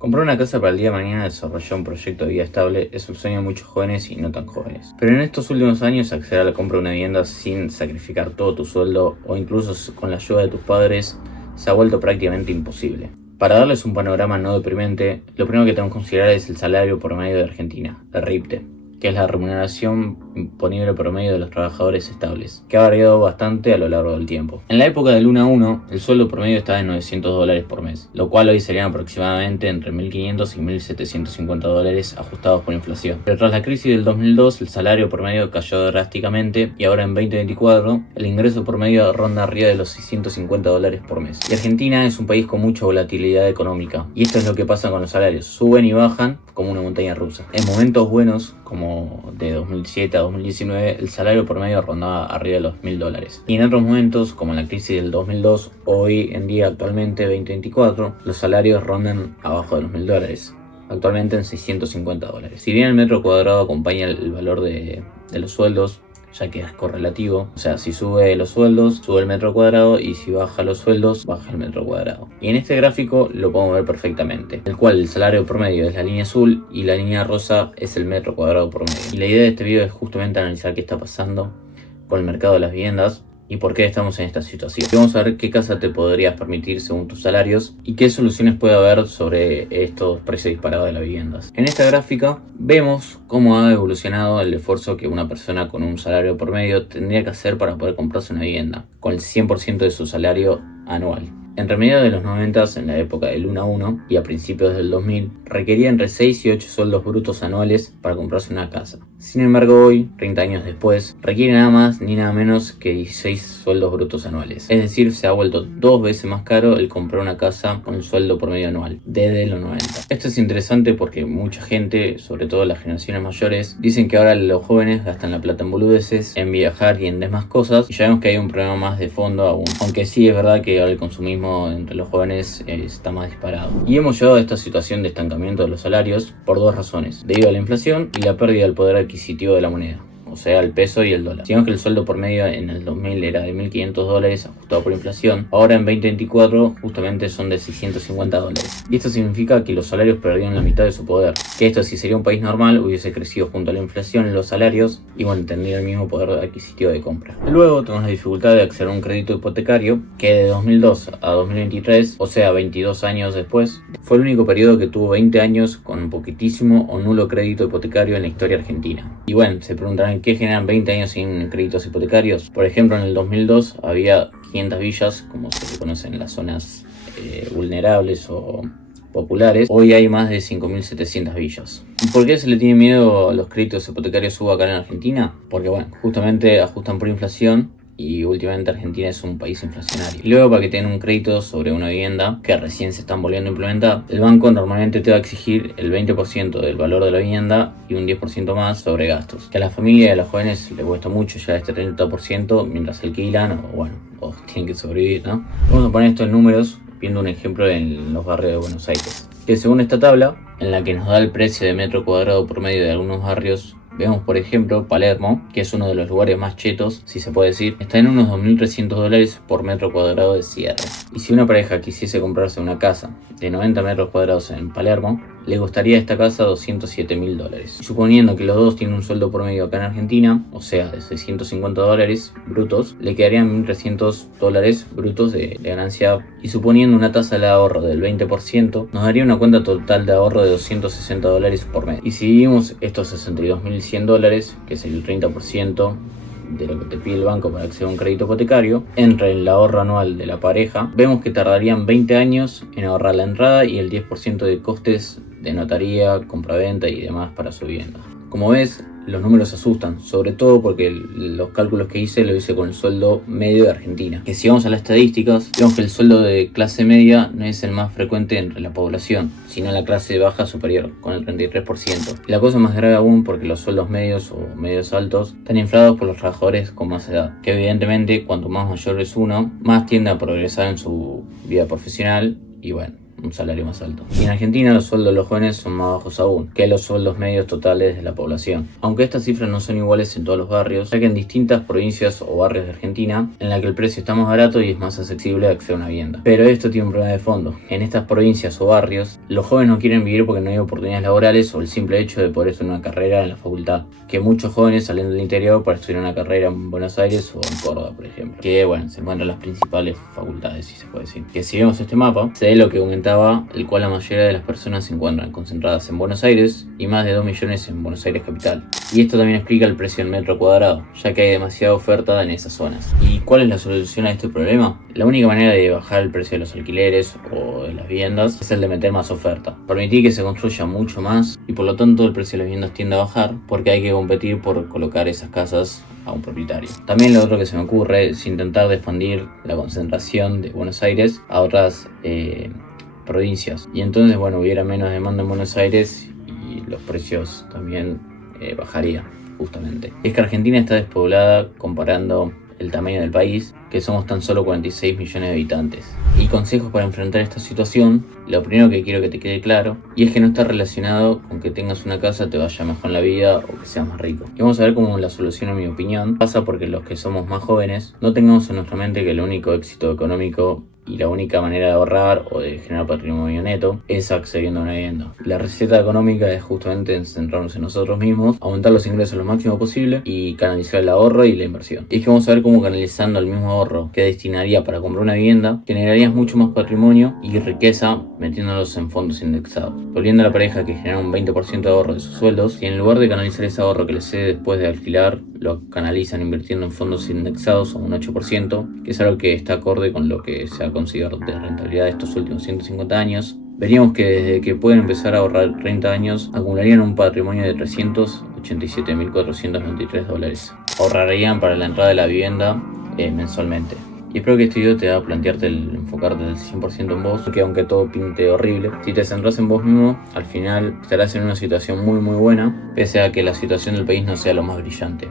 Comprar una casa para el día de mañana desarrollar un proyecto de vida estable es un sueño de muchos jóvenes y no tan jóvenes. Pero en estos últimos años acceder a la compra de una vivienda sin sacrificar todo tu sueldo o incluso con la ayuda de tus padres se ha vuelto prácticamente imposible. Para darles un panorama no deprimente, lo primero que tenemos que considerar es el salario promedio de Argentina, el RIPTE, que es la remuneración imponible promedio de los trabajadores estables, que ha variado bastante a lo largo del tiempo. En la época del 1 a 1, el sueldo promedio estaba en $900 por mes, lo cual hoy serían aproximadamente entre $1.500 y $1.750 ajustados por inflación. Pero tras la crisis del 2002, el salario promedio cayó drásticamente y ahora en 2024 el ingreso promedio ronda arriba de los $650 por mes. Y Argentina es un país con mucha volatilidad económica, y esto es lo que pasa con los salarios, suben y bajan como una montaña rusa. En momentos buenos, como de 2007 a 2019, el salario promedio rondaba arriba de los $1.000. Y en otros momentos, como en la crisis del 2002, hoy en día, actualmente 2024, los salarios rondan abajo de los $1.000. Actualmente en $650. Si bien el metro cuadrado acompaña el valor de los sueldos, ya que es correlativo, o sea, si sube los sueldos, sube el metro cuadrado, y si baja los sueldos, baja el metro cuadrado. Y en este gráfico lo podemos ver perfectamente, el cual el salario promedio es la línea azul y la línea rosa es el metro cuadrado promedio. Y la idea de este video es justamente analizar qué está pasando con el mercado de las viviendas y por qué estamos en esta situación. Y vamos a ver qué casa te podrías permitir según tus salarios y qué soluciones puede haber sobre estos precios disparados de las viviendas. En esta gráfica vemos cómo ha evolucionado el esfuerzo que una persona con un salario promedio tendría que hacer para poder comprarse una vivienda, con el 100% de su salario anual. Entre mediados de los 90, en la época del 1 a 1 y a principios del 2000, requería entre 6 y 8 sueldos brutos anuales para comprarse una casa. Sin embargo, hoy, 30 años después, requiere nada más ni nada menos que 16 sueldos brutos anuales. Es decir, se ha vuelto 2 veces más caro el comprar una casa con el sueldo promedio anual, desde los 90. Esto es interesante porque mucha gente, sobre todo las generaciones mayores, dicen que ahora los jóvenes gastan la plata en boludeces, en viajar y en demás cosas, y ya vemos que hay un problema más de fondo aún. Aunque sí es verdad que ahora el consumismo entre los jóvenes está más disparado. Y hemos llegado a esta situación de estancamiento de los salarios por 2 razones: debido a la inflación y la pérdida del poder adquisitivo de la moneda, o sea, el peso y el dólar. Si vemos que el sueldo por medio en el 2000 era de $1.500 ajustado por inflación, ahora en 2024 justamente son de $650. Y esto significa que los salarios perdieron la mitad de su poder. Que esto, si sería un país normal, hubiese crecido junto a la inflación en los salarios y bueno, tendría el mismo poder adquisitivo de compra. Luego tenemos la dificultad de acceder a un crédito hipotecario que de 2002 a 2023, o sea 22 años después, fue el único periodo que tuvo 20 años con poquitísimo o nulo crédito hipotecario en la historia argentina. Y bueno, se preguntarán qué generan 20 años sin créditos hipotecarios. Por ejemplo, en el 2002 había 500 villas, como se conocen las zonas vulnerables o populares. Hoy hay más de 5.700 villas. ¿Y por qué se le tiene miedo a los créditos hipotecarios acá en Argentina? Porque bueno, justamente ajustan por inflación y últimamente Argentina es un país inflacionario. Y luego, para que tengan un crédito sobre una vivienda que recién se están volviendo a implementar, el banco normalmente te va a exigir el 20% del valor de la vivienda y un 10% más sobre gastos, que a la familia y a los jóvenes les cuesta mucho ya este 30% mientras alquilan o tienen que sobrevivir, ¿no? Vamos a poner esto en números viendo un ejemplo en los barrios de Buenos Aires, que según esta tabla, en la que nos da el precio de metro cuadrado promedio de algunos barrios, vemos por ejemplo Palermo, que es uno de los lugares más chetos, si se puede decir, está en unos $2.300 por metro cuadrado de cierre. Y si una pareja quisiese comprarse una casa de 90 metros cuadrados en Palermo, le costaría esta casa $207.000. Suponiendo que los dos tienen un sueldo promedio acá en Argentina, o sea de $650 brutos, le quedarían $1.300 brutos de ganancia, y suponiendo una tasa de ahorro del 20%, nos daría una cuenta total de ahorro de $260 por mes. Y si dividimos estos $62.100, que es el 30% de lo que te pide el banco para acceder a un crédito hipotecario, entre el ahorro anual de la pareja, vemos que tardarían 20 años en ahorrar la entrada y el 10% de costes de notaría, compraventa y demás para su vivienda. Como ves, los números asustan, sobre todo porque los cálculos que hice lo hice con el sueldo medio de Argentina. Que si vamos a las estadísticas, vemos que el sueldo de clase media no es el más frecuente entre la población, sino la clase baja superior, con el 33%. Y la cosa más grave aún porque los sueldos medios o medios altos están inflados por los trabajadores con más edad, que evidentemente cuanto más mayor es uno, más tiende a progresar en su vida profesional y bueno, un salario más alto. Y en Argentina los sueldos de los jóvenes son más bajos aún que los sueldos medios totales de la población. Aunque estas cifras no son iguales en todos los barrios, ya que en distintas provincias o barrios de Argentina, en la que el precio está más barato y es más accesible acceder a una vivienda. Pero esto tiene un problema de fondo. En estas provincias o barrios, los jóvenes no quieren vivir porque no hay oportunidades laborales o el simple hecho de poder estudiar una carrera en la facultad. Que muchos jóvenes salen del interior para estudiar una carrera en Buenos Aires o en Córdoba, por ejemplo. Que bueno, se encuentran las principales facultades, si se puede decir. Que si vemos este mapa, se ve lo que aumentaba, el cual la mayoría de las personas se encuentran concentradas en Buenos Aires y más de 2 millones en Buenos Aires capital. Y esto también explica el precio del metro cuadrado, ya que hay demasiada oferta en esas zonas. ¿Y cuál es la solución a este problema? La única manera de bajar el precio de los alquileres o de las viviendas es el de meter más oferta, permitir que se construya mucho más y por lo tanto el precio de las viviendas tiende a bajar porque hay que competir por colocar esas casas a un propietario. También lo otro que se me ocurre es intentar expandir la concentración de Buenos Aires a otras provincias y entonces bueno, hubiera menos demanda en Buenos Aires y los precios también bajarían justamente. Es que Argentina está despoblada comparando el tamaño del país, que somos tan solo 46 millones de habitantes. Y consejos para enfrentar esta situación, lo primero que quiero que te quede claro, y es que no está relacionado con que tengas una casa, te vaya mejor en la vida o que seas más rico. Y vamos a ver cómo la solución, en mi opinión, pasa porque los que somos más jóvenes no tengamos en nuestra mente que el único éxito económico y la única manera de ahorrar o de generar patrimonio neto es accediendo a una vivienda. La receta económica es justamente centrarnos en nosotros mismos, aumentar los ingresos lo máximo posible y canalizar el ahorro y la inversión. Y es que vamos a ver cómo canalizando el mismo ahorro que destinaría para comprar una vivienda, generarías mucho más patrimonio y riqueza metiéndolos en fondos indexados. Volviendo a la pareja que genera un 20% de ahorro de sus sueldos y en lugar de canalizar ese ahorro que les cede después de alquilar, lo canalizan invirtiendo en fondos indexados a un 8%, que es algo que está acorde con lo que se ha conseguido de rentabilidad de estos últimos 150 años, veríamos que desde que pueden empezar a ahorrar 30 años, acumularían un patrimonio de $387.493. Ahorrarían para la entrada de la vivienda mensualmente. Y espero que este video te haga plantearte el enfocarte del 100% en vos, porque aunque todo pinte horrible, si te centras en vos mismo, al final estarás en una situación muy buena, pese a que la situación del país no sea lo más brillante.